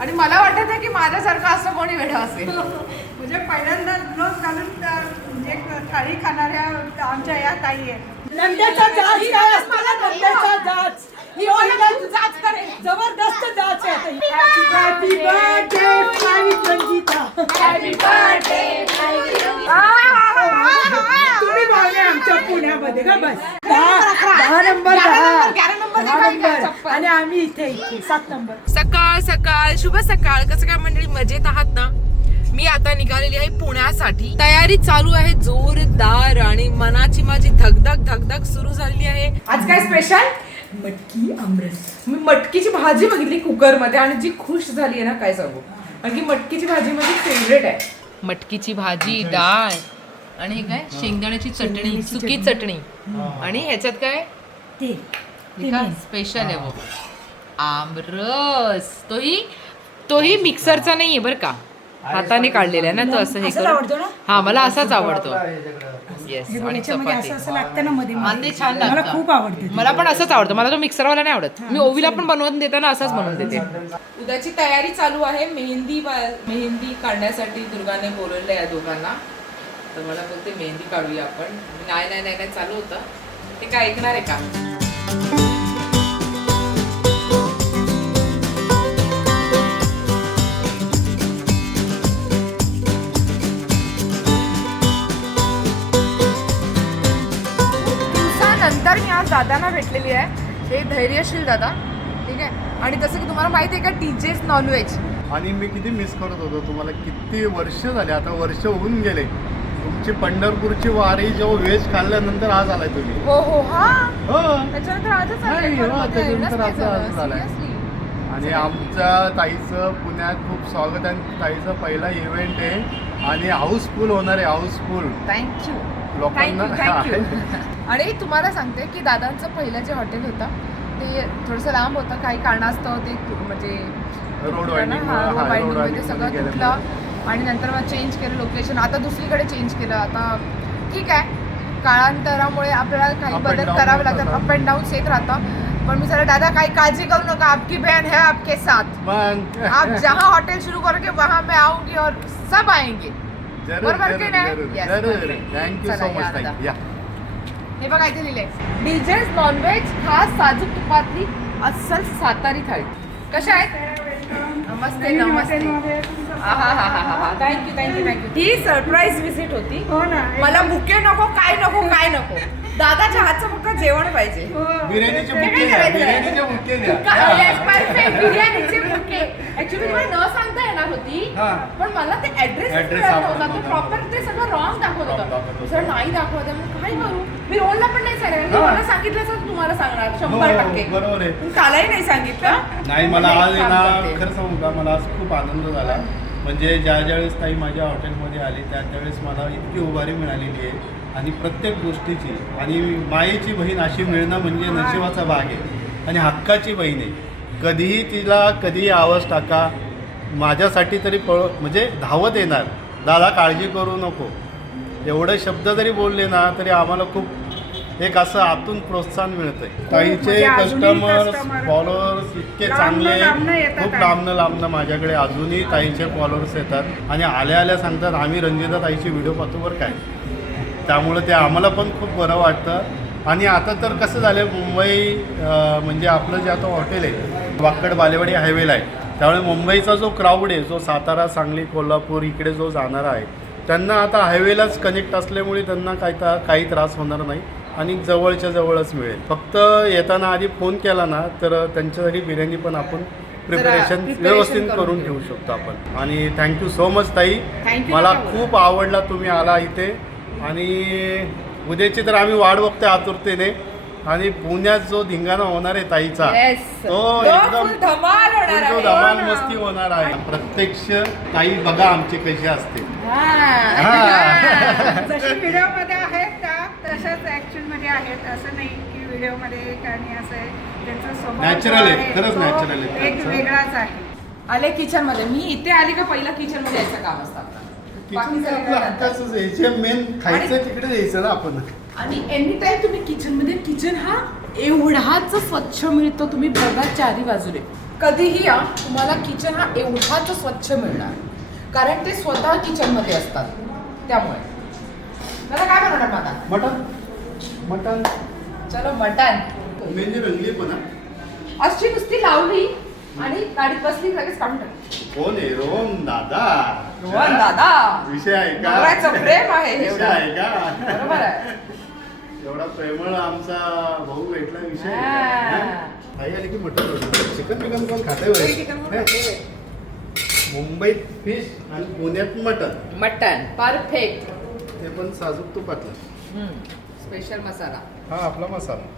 आणि मला वाटत आहे की माझ्यासारखं असं कोणी वेळ असेल. म्हणजे पहिल्यांदा ग्लोव्ह घालून त्या म्हणजे थाळी खाणाऱ्या आमच्या या ताई आहेत. नंद्याचा जाच काय असतं ना जाच ही जाच करेल जबरदस्त जाच आहे happy birthday flying Ranjita happy birthday तुम्ही पाहुणे आमच्या पुण्यामध्ये का? बस. दहा नंबर दहा. नंबर? आणि आम्ही इथे इथे. सात नंबर. सकाळ सकाळ शुभ सकाळ. कसं काय मंडळी मजेत आहात ना? मी आता निघालेली आहे पुण्यासाठी. तयारी चालू आहे जोरदार आणि मनाची माझी धगधग धगधग सुरू झालेली आहे. आज काय स्पेशल मटकी आमरस. मी मटकीची भाजी बघितली कुकरमध्ये आणि जी खुश झाली आहे ना काय सांगू? कारण की मटकीची भाजी माझी फेवरेट आहे. मटकीची भाजी डाळ आणि हे काय? शेंगदाण्याची चटणी सुकी चटणी. आणि ह्याच्यात काय? स्पेशल आहे वो आमरस. तोही तोही मिक्सरचा नाहीये बरं का. हाताने काढलेला आहे ना तो असं हे करून. हा मला असाच आवडतो. येस हे बघ, आणि याच्यामध्ये चपाती. असं असं लागतं ना मध्ये मला मध्ये. ते छान मला लागतं. खूप आवडते मला पण असंच आवडतं. मला तो मिक्सरवाला नाही आवडत मी ओवीला पण बनवून देताना असाच बनवून देते. उद्याची तयारी चालू आहे. मेहंदी मेहंदी काढण्यासाठी दुर्गाने बोलवलं या दोघांना. तर मला बोलते मेहंदी काढूया आपण. नाही नाही नाही नाही चालू होतं. ते काय ऐकणार आहे का? दादांना भेटलेली आहे. हे धैर्यशील दादा. ठीक आहे? आणि जसं की तुम्हाला माहिती आहे का टीचेस नॉनव्हेज. आणि मी किती मिस करत होतो. तुम्हाला किती वर्ष झाले? आता वर्ष होऊन गेले. तुमची पंढरपूरची वारी जेव्हा व्हेज खाल्ल्यानंतर आज आलाय तुम्ही. हो हो त्याच्यानंतर आजच नाही, हो, seriously. आणि आमच्या ताईचं पुण्यात खूप स्वागत आहे. ताईचा पहिला इव्हेंट आहे. आणि हाऊसफुल होणार आहे हाऊसफुल थँक्यू लोकांना थँक्यू थँक्यू आणि तुम्हाला सांगते की दादांचं पहिलं जे हॉटेल होतं ते थोडंसं लांब होतं. काही कारणास्तव ते म्हणजे रोड सगळं तुटलं. आणि नंतर मग चेंज केलं लोकेशन आता दुसरीकडे चेंज केलं. आता ठीक आहे. काळांतरामुळे आपल्याला काही बदल करावे लागतात. अप अँड डाऊन येत राहतं. पण मी जरा दादा काही काळजी करू नका. आपकी बहन है आपके साथ. आप जहाँ होटल शुरू करोगे वहाँ मैं आऊंगी और सब आएंगे. बरोबर की नाही? थँक्यू सो मच हे बघा इथे लिहिले डीजेस नॉनव्हेज खास साजूक तुपातली अस्सल सातारी थाळी. कशा आहेत? नमस्ते नमस्ते. Thank you thank you thank you he surprise visit होती. हो ना. मला बुके नको काय नको काय नको. दादाच्या हातचं फक्त जेवण पाहिजे. हो. बिर्याणीचे ते बुके काय द्या करायचं? बिर्याणीचे बुके द्या. Yes, perfect. बिर्याणीचे बुके. ऍक्च्युली मला न सांगता येणार होती हा. पण मला ते ऍड्रेस Address होता. तो. प्रॉपर ते सगळं रॉंग दाखवत Wrong होतं दाखवत होतं. सर नाही दाखवत आहे. मग काय करू? मी रोहनला पण नाही सांगणार. मी हा. मला सांगितलं असं तुम्हाला सांगणार. हो, शंभर टक्के. बरोबर आहे. पण कालही नाही सांगितलं. नाही मला आज आहे ना करते. खरं सांगू का? मला आज खूप आनंद झाला. म्हणजे ज्या ज्यावेळेस ताई माझ्या हॉटेलमध्ये आली त्या त्यावेळेस मला इतकी उभारी मिळालेली आहे. आणि प्रत्येक गोष्टीची आणि मायेची बहीण अशी मिळणं म्हणजे नशिबाचा भाग आहे. आणि हक्काची बहीण आहे. कधीही तिला कधीही आवाज टाका. माझ्यासाठी तरी पळ म्हणजे धावत येणार. दादा काळजी करू नको. एवढे शब्द जरी बोलले ना तरी आम्हाला खूप एक असं आतून प्रोत्साहन मिळतंय. ताईचे म्हणजे अजूनही कस्टमर्स customer फॉलोअर्स इतके चांगले खूप लांबनं लांबनं माझ्याकडे अजूनही ताईचे फॉलोअर्स येतात. आणि आल्या आल्या सांगतात आम्ही रंजिता ताईची व्हिडिओ पाहतो बरं काय. त्यामुळं ते आम्हाला पण खूप बरं वाटतं. आणि आता तर कसं झालं मुंबई म्हणजे आपलं जे आता हॉटेल आहे वाकड बालेवाडी हायवेला आहे. त्यामुळे मुंबईचा जो क्राऊड आहे जो सातारा सांगली कोल्हापूर इकडे जो जाणारा आहे त्यांना आता हायवेलाच कनेक्ट असल्यामुळे त्यांना काही काही त्रास होणार नाही. आणि जवळच्या जवळच मिळेल फक्त येताना आधी फोन केला ना तर त्यांच्यासाठी बिर्याणी पण आपण प्रिपरेशन व्यवस्थित करून. ठेवू शकतो आपण आणि थँक्यू सो मच ताई मला. खूप आवडला तुम्ही आला इथे आणि उद्याची तर आम्ही वाट बघतोय आतुरतेने आणि पुण्यात जो धिंगाणा होणार आहे ताईचा. तो एकदम धमाल. धमाल हो ना. मस्ती होणार आहे प्रत्यक्ष ताई बघा आमची कशी असते हा. मध्ये आहेत. मध्ये असं नाही की व्हिडिओमध्ये एक आणि असं आहे. त्यांचा स्वभाव Natural आहे, खरंच natural आहे एक त्यांचं. वेगळाच आहे. आले किचनमध्ये मी इथे आली का पहिला किचनमध्ये यायचं काम असतं आपलं. बाकी किचन सगळं आपलं नंतर. हक्काचंच आहे जे मेन खायचं तिकडे यायचं ना आपण. आणि एनी टाइम तुम्ही किचनमध्ये किचन हा एवढाच स्वच्छ मिळतो तुम्ही बघा चारी बाजूने. कधीही या तुम्हाला किचन हा एवढाच स्वच्छ मिळणार. कारण ते स्वतः किचनमध्ये असतात. त्यामुळे. मला काय बनवणार मटन मटन. चलो मटन. मेहंदी रंगली पण हा. अशी नुसती लावली आणि गाडीत बसली लगेच काढून टाकली. कोण आहे? रोहन दादा. रोहन दादा. विषय आहे का? नवऱ्याचं प्रेम आहे विषय एवढं. आहे का? बरोबर आहे. एवढा प्रेमळ आमचा भाऊ भेटला विषय आहे हा. आई आली की मटन चिकन बिकन कोण खाते? मुंबईत फिश आणि पुण्यात मटन मटन. परफेक्ट ते पण साजूक तुपातलं स्पेशल मसाला. हा आपला मसाला.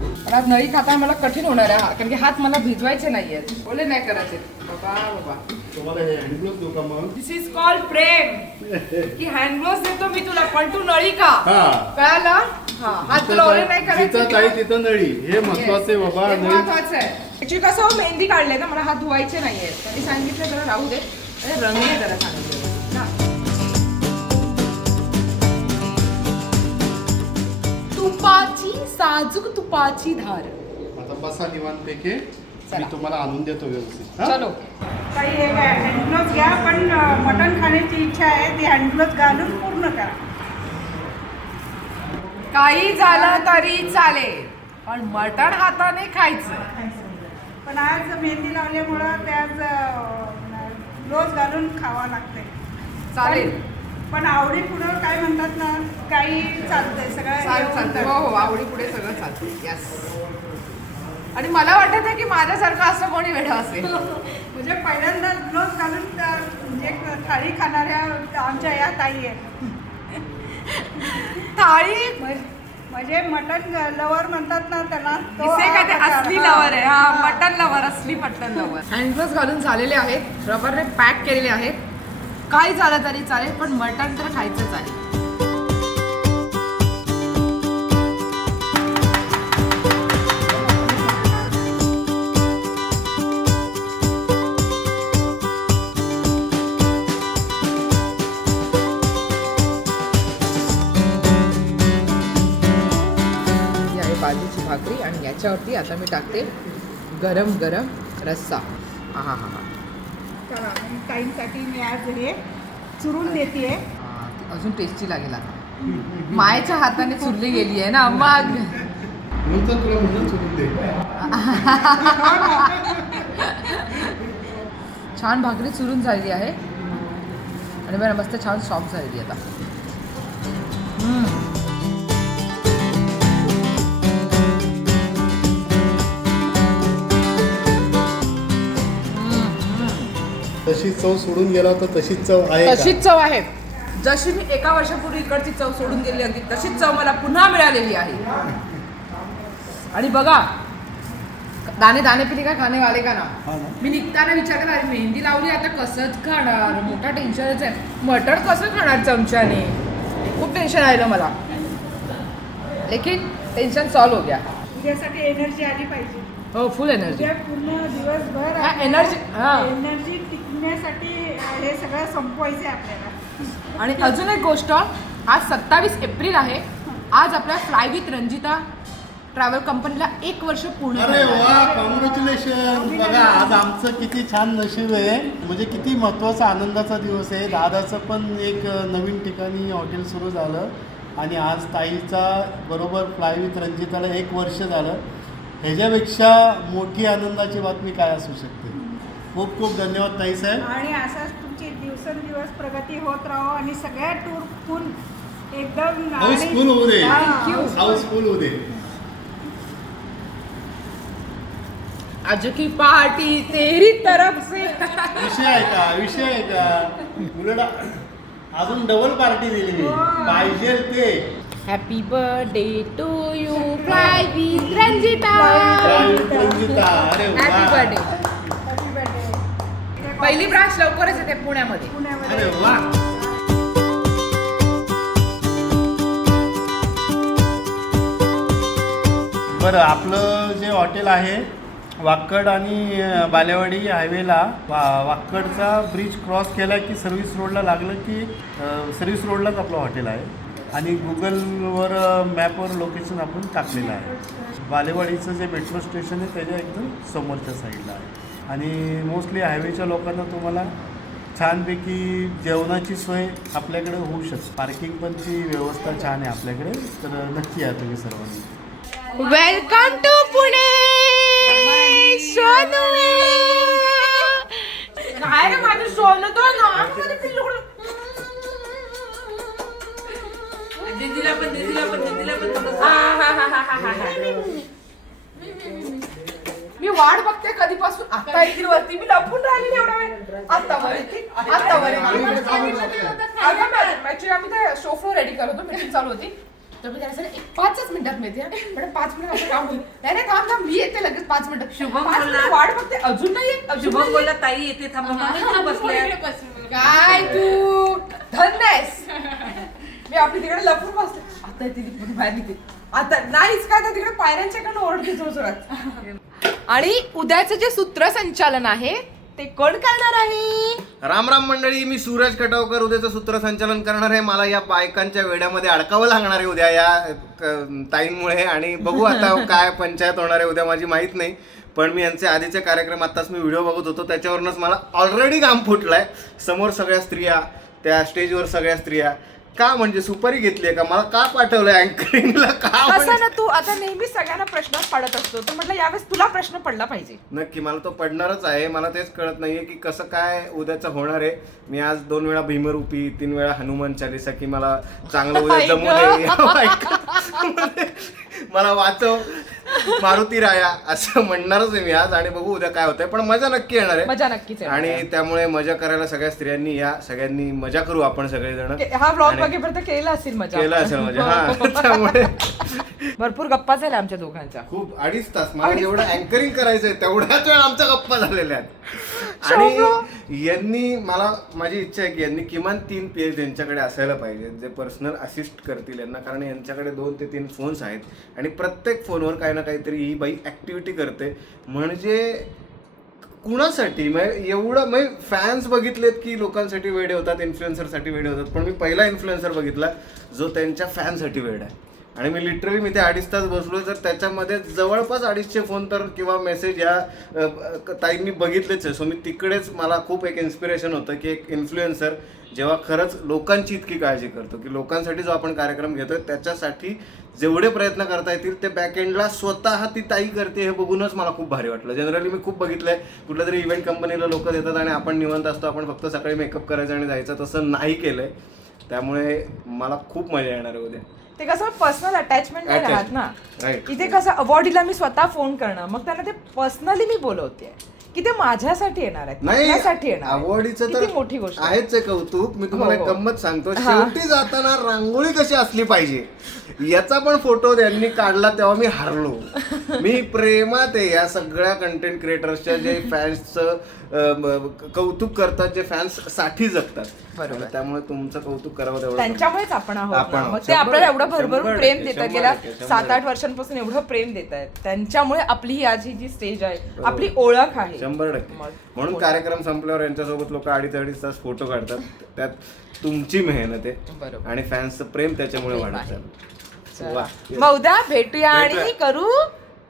मला नळी खाताना मला कठीण होणार आहे हा, कारण की हात मला भिजवायचे नाहीयेत. ओले नाही करायचे. बाबा बाबा. तुम्हाला हे हँडग्लोव्ह देऊ का मग? दिस इज कॉल्ड प्रेम की हँडग्लोव्स देतो मी तुला पण तू नळी का? हा. कळालं? हा हात तुला ओले नाही करायचे जिथं ताई तिथं नळी. हे महत्वाचं आहे बाबा हे नळी महत्वाचं आहे. ऍक्च्युली कसं हो, मेहंदी काढले ना मला हात धुवायचे नाहीये त्यांनी सांगितलं जरा राहू दे. आणि रंगले जरा सांगितलं. साजूक तुपाची धार. आता बसा निवांत पैकी मी. तुम्हाला आणून देतो व्यवस्थित हा? चलो. काही हे काय हँडग्लोव्स घ्या पण मटण खाण्याची इच्छा आहे ती हँडग्लोव्स घालून पूर्ण करा. काही झालं तरी चालेल पण मटण हाताने खायचं. पण आज मेहंदी लावल्यामुळं त्यात ग्लोव्स घालून खावा लागते चालेल. पण आवडी पुढं काय म्हणतात ना काही चालतंय सगळं चालतं. हो हो आवडी पुढे सगळं चालतं यस आणि मला वाटत आहे की माझ्यासारखं असं कोणी वेळ असेल म्हणजे पहिल्यांदा ग्लोव्स घालून म्हणजे थाळी खाणाऱ्या आमच्या या ताई आहेत थाळी म्हण- म्हणजे मटन लवर म्हणतात ना त्याला तो. असली. लवर आहे हा हा. मटन लवर असली मटन लवर हँडग्लोव्स घालून झालेले आहेत रबरने पॅक केलेले आहेत काय झालं तरी चालेल पण मटन तर खायचंच आहे. बाजूची भाकरी आणि याच्यावरती आता मी टाकते गरम गरम रस्सा हा हा हा. चला, आणि ताईंसाठी मी आज हे चुरून देते अजून टेस्टी लागेल आता. मायेच्या हाताने चुरली गेली आहे ना मग. छान भाकरी चुरून झालेली आहे. आणि बरं मस्त छान सॉफ्ट झालेली आहे आता. तशी चव सोडून गेला तर तशीच चव आहे का? तशीच चव आहे. जशी मी एका वर्षापूर्वी इकडची चव सोडून गेली अगदी तशीच चव मला पुन्हा मिळालेली आहे. आणि बघा दाणे दाणे पिली का खाणे वाले का ना? हा ना? मी निघताना विचार केला अरे मेहंदी लावली आता कसंच खाणार? मोठा टेन्शनच आहे. मटण कसं खाणार चमच्याने? खूप टेन्शन आलं मला. लेकिन टेन्शन सॉल्व हो गया. उद्यासाठी एनर्जी आली पाहिजे. हो फुल एनर्जी उद्या पूर्ण दिवसभर हा, energy, हा. एनर्जी टिकण्यासाठी हे सगळं संपवायचं आहे आपल्याला. आणि अजून एक गोष्ट आज सत्तावीस एप्रिल आहे. आज आपल्या फ्लाय विथ रंजिता ट्रॅव्हल कंपनीला एक वर्ष पूर्ण अरे. वा कॉंग्रॅच्युलेशन बघा आज आमचं किती छान नशीब आहे. म्हणजे किती महत्त्वाचा आनंदाचा दिवस आहे. दादाचं पण एक नवीन ठिकाणी हॉटेल सुरू झालं. आणि आज ताईचा बरोबर फ्लाय विथ रंजिताला एक वर्ष झालं. ह्याच्यापेक्षा मोठी आनंदाची बातमी काय असू शकते? खूप खूप धन्यवाद ताई साहेब. आणि असाच तुमची दिवसेंदिवस प्रगती होत राहो आणि सगळ्या टूर फुल एकदम हाऊसफुल होऊ दे. हा. हाऊसफुल होऊ दे. आज की पार्टी तेरी तरफ से. विषय आहे का? विषय आहे का? उलट अजून डबल पार्टी दिली मी. पाहिजे ते. Happy birthday to you fly with Ranjita. Ranjita. अरे. Happy birthday. पहिली ब्रांच लवकरच येते पुण्यामध्ये. पुण्यामध्ये अरे वा. बरं आपलं जे हॉटेल आहे वाकड आणि बालेवाडी हायवेला वा वाकडचा ब्रिज क्रॉस केला की सर्व्हिस रोडला लागलं की सर्व्हिस रोडलाच आपलं हॉटेल आहे. आणि गुगलवर मॅपवर लोकेशन आपण टाकलेलं आहे. बालेवाडीचं जे मेट्रो स्टेशन आहे त्याच्या एकदम समोरच्या साईडला आहे. आणि मोस्टली हायवेच्या लोकांना तुम्हाला छानपैकी जेवणाची सोय आपल्याकडे होऊ शकते. पार्किंग पणची व्यवस्था छान आहे आपल्याकडे. तर नक्की या तुम्ही सर्वांनी. वेलकम टू पुणे सोनू काय रे माझं सोनं? तो ना दीदीला पण दीदीला पण दीदीला पण थोडंसं. मी वाट बघते कधीपासून. आता येतील वरती. मी लपून राहिली एवढा वेळ. आता वर येतील आता वर येतील. आम्ही ते शो फ्लो रेडी करत होतो. मीटिंग चालू होती. तर मी त्याला एक पाचच मिनिटात मिळते मॅडम पाच मिनिट आपलं काम होईल. नाही नाही थांब थांब. मी येते लगेच पाच मिनिटात. शुभम पाच बोलला. मिनिटं वाट बघते. अजून नाही येत, शुभम बोलला. ताई येते थांबा काय तू? धन्य आहेस मी आपली तिकडे लपून बसते आता येते बाहेर निघते. आता नाहीच काय तर तिकडे पायऱ्यांच्या कडे ओरडते जोरजोरात. आणि उद्याचं जे सूत्रसंचालन आहे ते कोण करणार आहे? राम राम मंडळी मी सूरज कटावकर उद्याचं सूत्रसंचालन करणार आहे. मला या बायकांच्या वेड्यामध्ये अडकावं लागणार आहे उद्या या क- ताईंमुळे. आणि बघू आता काय पंचायत होणार आहे उद्या माझी माहीत नाही. पण मी यांचे आधीचे कार्यक्रम आत्ताच मी व्हिडिओ बघत होतो. त्याच्यावरूनच मला ऑलरेडी घाम फुटलाय. समोर सगळ्या स्त्रिया त्या स्टेजवर सगळ्या स्त्रिया. का म्हणजे सुपारी घेतली का? मला का पाठवलंय अँकरिंगला का म्हणजे? ना तू आता नेहमी सगळ्यांना प्रश्न पडत असतो तर म्हटलं यावेळेस तुला प्रश्न पडला पाहिजे. नक्की मला तो पडणारच आहे. मला तेच कळत नाहीये की कसं काय उद्याचं होणार आहे. मी आज दोन वेळा भीमरूपी तीन वेळा हनुमान चालिसा की मला चांगलं उद्या आई जमू मला वाचव. मारुती राया असं म्हणणारच आहे मी आज आणि बघू उद्या काय होतंय. पण मजा नक्की येणार आहे. मजा नक्कीच आहे आणि त्यामुळे मजा करायला सगळ्या स्त्रियांनी या. सगळ्यांनी मजा करू आपण सगळेजण. हा ब्लॉग बघेपर्यंत केला असेल मजा. केलं असेल मजा. हा त्यामुळे. भरपूर गप्पा झाल्या आमच्या दोघांच्या. खूप अडीच तास. मला जेवढं अँकरिंग करायचंय तेवढ्याच वेळ आमच्या गप्पा झालेल्या आहेत. आणि यांनी मला माझी इच्छा आहे की यांनी किमान तीन पी एच यांच्याकडे असायला पाहिजे जे पर्सनल असिस्ट करतील यांना. कारण यांच्याकडे दोन ते तीन फोन्स आहेत. आणि प्रत्येक फोनवर काही ना काहीतरी ही बाई ॲक्टिव्हिटी करते. म्हणजे कुणासाठी? म्हणजे एवढं म्हणजे फॅन्स बघितलेत की लोकांसाठी वेडे होतात इन्फ्लुएन्सरसाठी वेडे होतात पण मी पहिला इन्फ्लुएन्सर बघितला जो त्यांच्या फॅनसाठी वेड आहे. आणि मी लिटरली मी ते अडीच तास बसलो तर त्याच्यामध्ये जवळपास अडीचशे फोन तर किंवा मेसेज या ताईंनी बघितलेच आहे. सो मी तिकडेच मला खूप एक इन्स्पिरेशन होतं की एक इन्फ्लुएन्सर जेव्हा खरंच लोकांची इतकी काळजी करतो की लोकांसाठी जो आपण कार्यक्रम घेतोय त्याच्यासाठी जेवढे प्रयत्न करता येतील ते बॅक एंडला स्वतः ती ताई करते हे बघूनच मला खूप भारी वाटलं. जनरली मी खूप बघितलंय. कुठल्या तरी इव्हेंट कंपनीला लोक देतात आणि आपण निवांत असतो. आपण फक्त सकाळी मेकअप करायचं आणि जायचं. तसं नाही केलंय. त्यामुळे मला खूप मजा येणार आहे उद्या. ते कसं पर्सनल अटॅचमेंट नाही राहत ना. Right. इथे कसं अवॉर्डीला मी स्वतः फोन करणं मग त्यांना ते पर्सनली मी बोलवते. की ते माझ्यासाठी येणार आहेत. नाही माझ्यासाठी येणार आहेत. आवडीचं किती मोठी तर गोष्ट आहे. आहेच आहे कौतुक. मी तुम्हाला हो, एक हो. गंमत सांगतो. शेवटी जाताना रांगोळी कशी असली पाहिजे? याचा पण फोटो त्यांनी काढला तेव्हा मी हारलो मी प्रेमात आहे या सगळ्या कंटेंट क्रिएटर्सच्या जे फॅन्सचं कौतुक करतात जे फॅन्ससाठी जगतात बरोबर. त्यामुळे तुमचं कौतुक करावं तेवढं त्यांच्यामुळेच आपण आहोत ना. मग ते आपल्याला एवढं भरभरून शंभर प्रेम देतात गेल्या सात आठ. वर्षांपासून एवढं प्रेम देत आहेत त्यांच्यामुळे आपली ही आज ही जी स्टेज आहे आपली ओळख आहे शंभर टक्के म्हणून कार्यक्रम संपल्यावर यांच्यासोबत लोक अडीच अडीच तास फोटो काढतात त्यात तुमची मेहनत आहे बरोबर. आणि फॅन्सचं प्रेम त्याच्यामुळे वाढत. चाललं. मग उद्या भेटूया आणि. करू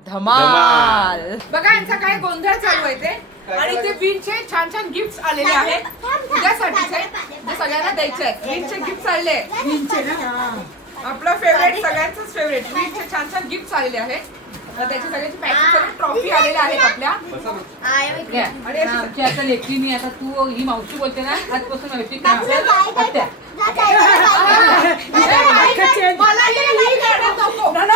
धमाल. बघा यांचा काय गोंधळ चालू आहे ते आणि ते विनचे छान छान गिफ्ट आलेले आहेत. उद्यासाठीचे जे सगळ्यांना द्यायचे आहेत. विनचे गिफ्ट आलेले आहेत. विंचे ना. आपलं फेवरेट सगळ्यांचंच फेवरेट विनचे छान छान गिफ्ट आलेले आहेत. तर त्याची सगळ्याची पॅकिंग ट्रॉफी आलेल्या आहेत आपल्या. आणि आता लेखीनी आता तू ही मावशी बोलते ना आजपासून मावशी आत्ता मला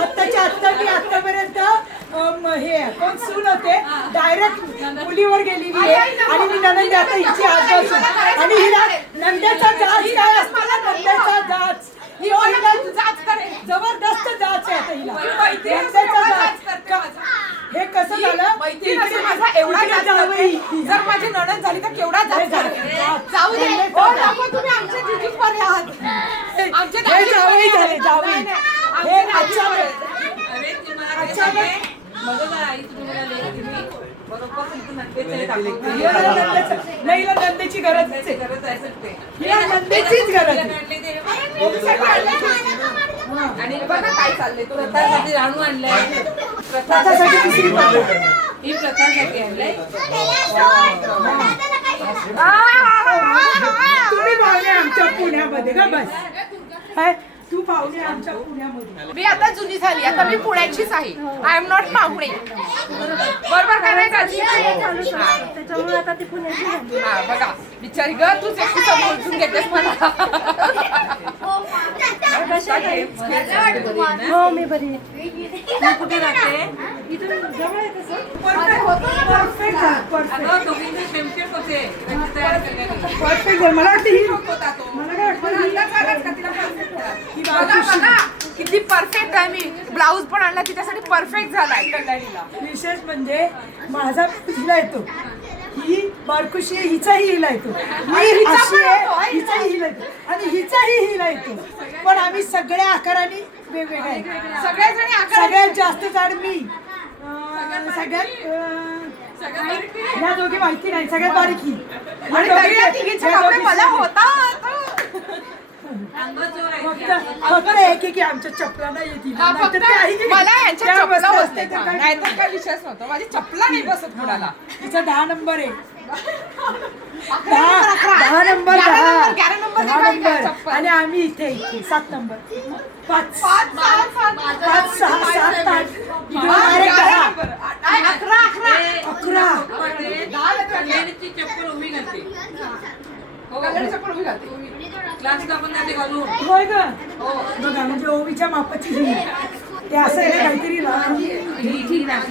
आत्ताच्या आत्ता मी आतापर्यंत हे कोण सून होते डायरेक्ट मुलीवर गेलेली आहे आणि मी नंद आता हिची आज आणि हिला नंद्याचा जाच काय असतो ना नंद्याचा जाच ही हिला जबरदस्त जाच आहे आता हिला ही नंद्याचा जाच. हे कसं झालं मैत्रीण इकडे असं माझा एवढा इकडे जावई. जर माझी नणंद झाली तर केवढा. जाऊ दे हो. नको तुम्ही आमच्या जिजीच वर आहात आमच्या हे दाजीच जावई. झाले जावई नाही, नाही. हे अचानक आहेत. अरे ती मला काय अच्छा, सांगते, बघा आई तुम्ही मला लेख दिली बरोबर तुमचं नंदेचं हे दाखवते. हिला नंद्याचं- नाही हिला नंद्याची गरज नंदेची गरज आहे. हिला नंद्याचीच गरज आहे. म्हटले ते- आणि बघा काय चाललंय तो प्रथासाठी राणू आणलाय पाहिजे. ही प्रथासाठी आणलंय. तुम्ही पाहुणे आमच्या पुण्यामध्ये का? बस. काय? तू पाहुणे आमच्या पुण्यामध्ये. मी आता जुनी झाली आता मी पुण्याचीच आहे. आय एम नॉट पाहुणे. बरोबर काय नाही काळजी? त्याच्यामुळे आता ती पुण्याची झाली. हा बघा. बिचारी ग तूच एकटी समोरून घेतेस मला. हो मी बरी तू कुठे राहते? अगं दोघींचे सेमसेम होते. त्यांची तयारी करण्यात परफेक्ट मला वाटतं ही मला काय वाटतं ही- बघा बघा. किती परफेक्ट आहे मी. ब्लाऊज पण आणला तिच्यासाठी परफेक्ट झालाय कल्याणीला विशेष म्हणजे माझा हिला येतो ही बारकुशी आहे हिचाही हिला येतो मी हिचा अशी पण येतो, आहे हिचाही हिला येतो आणि हिचाही हिला येतो पण आम्ही सगळ्या आकाराने वेगवेगळ्या आहे. सगळ्याजणी आकार सगळ्यात जास्त जाड मी. अं, सगळ्यात अं, ह्या दोघी माहिती नाही सगळ्यात बारीक ही. आणि तरी या तिघीचे ह्या कपडे दोघी मला सगळ्यात- होतात. फक्त फक्त एक एक आमच्या चपला नाही येतील हा, फक्त? मला यांच्या चपला बसल्या बसते असत्या तर काय नाहीतर काय विषयच नव्हता. माझी चपला नाही बसत कुणाला. तिचा दहा नंबर आहे. दहा नंबर. दहा नंबर दहा. दहा? आणि आम्ही इथे इथे. सात नंबर. पाच. पाच, सहा, सात. आठ. हा, दहा. अकरा अकरा. अकरा. कल्याणीची चप्पल उभी घालते. हो. होय ग. बघा म्हणजे ओवीच्या मापाची ही. ते असं काहीतरी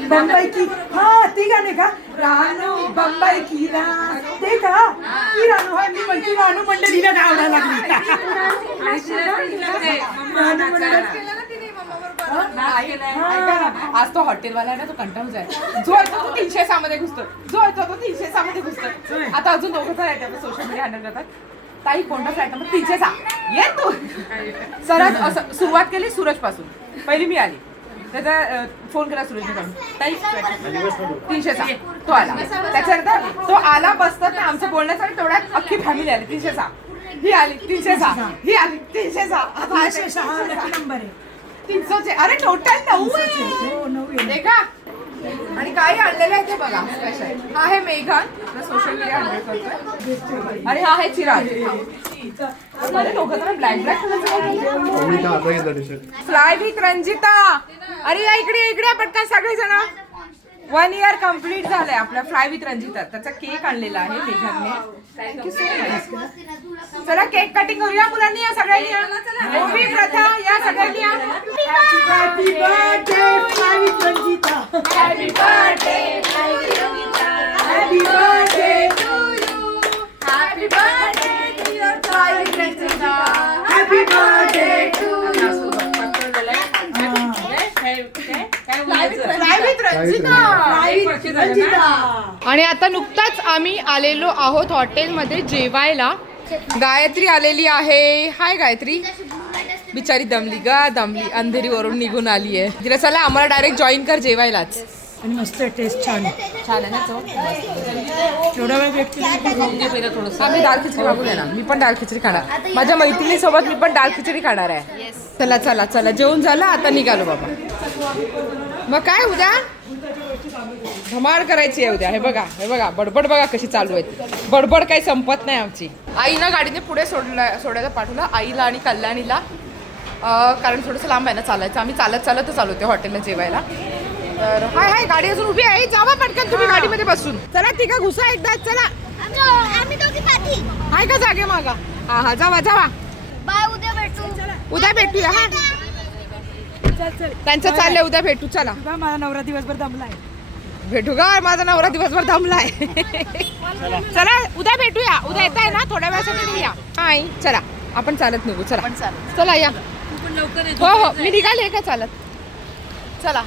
बंबई की हा का रानू बंबई की रान ते का ती रानू हा? मी म्हणते रानू आवडायला लागली रानू आज तो हॉटेलवाला आहे ना तो कंटाळून जाय जो येतो तो तीनशे सहा मध्ये घुसतो जो येतो तो तीनशे सहा मध्ये घुसतो आता अजून दोघं आहेत सोशल मीडिया हँडल करतात. ताई कोणता फ्लॅट नंबर तीनशे सहा. ये तू. सरळ असं सुरुवात केली सूरजपासून पहिली मी आली. त्याचा फोन केला सूरजने काढून ताई तीनशे सहा. तो आला. त्याच्यानंतर तो आला बसतात ना आमचं बोलण्याचं आणि तेवढ्यात अख्खी फॅमिली आली. तीनशे सहा. ही आली तीनशे सहा. ही आली तीनशे सहा. हा तीनशे नंबर आहे. तीनशे अरे टोटल नऊ आहे. हो नऊ आहे. नाही का आणि काही आणलेलं आहे ते बघा स्पेशल हा आहे मेघन सोशल मीडिया हँडल करतोय. आणि हा आहे Chirag. Black black fly with Ranjita अरे या इकडे इकडे या पटकन सगळे जण वन इयर कंप्लीट झालंय आपला फ्लाय विथ रंजिता त्याचा केक आणलेला आहे मेघनने थँक्यू सो मच चला केक कटिंग करूया मुलांनी या सगळ्यांनी प्रथा या सगळ्यांनी birthday, आणि आता नुकताच आम्ही आलेलो आहोत हॉटेलमध्ये जेवायला. गायत्री आलेली आहे. हाय गायत्री. बिचारी दमली गा दमली. अंधेरीवरून निघून आली आहे. तिला चला आम्हाला डायरेक्ट जॉईन कर जेवायलाच. आणि मस्त टेस्ट छान आहे. छान आहे ना चव? एवढा वेळ हा मी दाल खिचडी मागून येणार. मी पण दाल खिचडी खाणार. माझ्या मैत्रिणीसोबत मी पण दाल खिचडी खाणार आहे. चला चला चला. जेवून झालं आता निघालो बाबा. मग काय उद्या? धमाड करायची आहे उद्या. हे बघा हे बघा बडबड बघा कशी चालू आहे. बडबड काही संपत नाही आमची. आईनं गाडीने पुढे सोडला सोडायला पाठवलं आईला आणि कल्याणीला. कारण थोडंसं लांब आहे ना चालायचं. आम्ही चालत चालतच आलो होते हॉटेलला जेवायला. तर हाय हाय गाडी अजून उभी आहे. जावा पटकन तुम्ही गाडीमध्ये बसून. चला तिघा घुसा एकदा. चला. आम्ही दोघी पाठी. आहे का जागे मागा? हा हा जावा जावा. बाय उद्या भेटू. उद्या भेटूया हा. त्यांचं चाललंय उद्या भेटू. चला. माझा नवरा दिवसभर दमलाय. भेटू का माझा नवरा दिवसभर थांबलाय. चला उद्या भेटूया. उद्या येत आहे ना? थोड्या वेळासाठी निघूया हाय चला. आपण चालत निघू. चला. चला या. हो हो. मी निघाले का चालत? चला.